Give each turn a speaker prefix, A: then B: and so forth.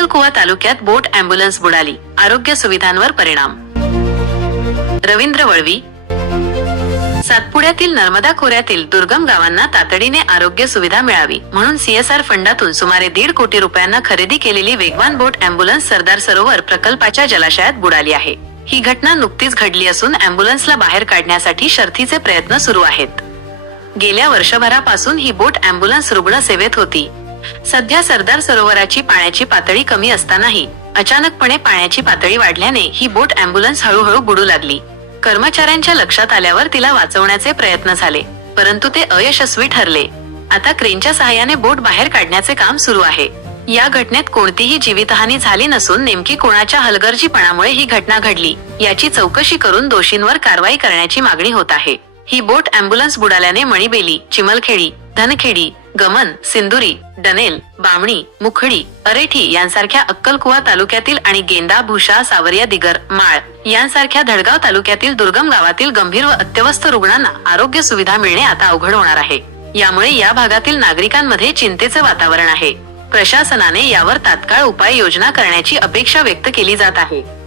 A: अक्कलकुवा तालुक्यात बोट अँब्युलन्स बुडाली. आरोग्य सुविधांवर परिणाम. रवींद्र वळवी. सातपुड्यातील नर्मदा खोऱ्यातील दुर्गम गावांना तातडीने आरोग्य सुविधा मिळावी म्हणून सीएसआर फंडातून सुमारे दीड कोटी रुपयांना खरेदी केलेली वेगवान बोट अँब्युलन्स सरदार सरोवर प्रकल्पाच्या जलाशयात बुडाली आहे. ही घटना नुकतीच घडली असून अँब्युलन्सला बाहेर काढण्यासाठी शर्थीचे प्रयत्न सुरू आहेत. गेल्या वर्षभरापासून ही बोट अँब्युलन्स रुग्ण सेवेत होती. सध्या सरदार सरोवराची पाण्याची पातळी कमी असतानाही अचानकपणे पाण्याची पातळी वाढल्याने ही बोट अँब्युलन्स हळूहळू बुडू लागली. कर्मचाऱ्यांच्या लक्षात आल्यावर तिला वाचवण्याचे प्रयत्न झाले परंतु ते अयशस्वी ठरले. आता क्रेनच्या सहाय्याने बोट बाहेर काढण्याचे काम सुरू आहे. या घटनेत कोणतीही जीवितहानी झाली नसून नेमकी कोणाच्या हलगर्जीपणामुळे ही घटना घडली याची चौकशी करून दोषींवर कारवाई करण्याची मागणी होत आहे. ही बोट अँब्युलन्स बुडाल्याने मणिबेली चिमलखेडी धनखेडी गमन सिंदुरी डनेल बामणी मुखडी अरेठी यांसारख्या अक्कलकुवा तालुक्यातील आणि गेंदा भूषा सावरिया दिगर माळ यांसारख्या धडगाव तालुक्यातील दुर्गम गावातील गंभीर व अत्यवस्थ रुग्णांना आरोग्य सुविधा मिळणे आता अवघड होणार आहे. यामुळे या भागातील नागरिकांमध्ये चिंतेचे वातावरण आहे. प्रशासनाने यावर तात्काळ उपाययोजना करण्याची अपेक्षा व्यक्त केली जात आहे.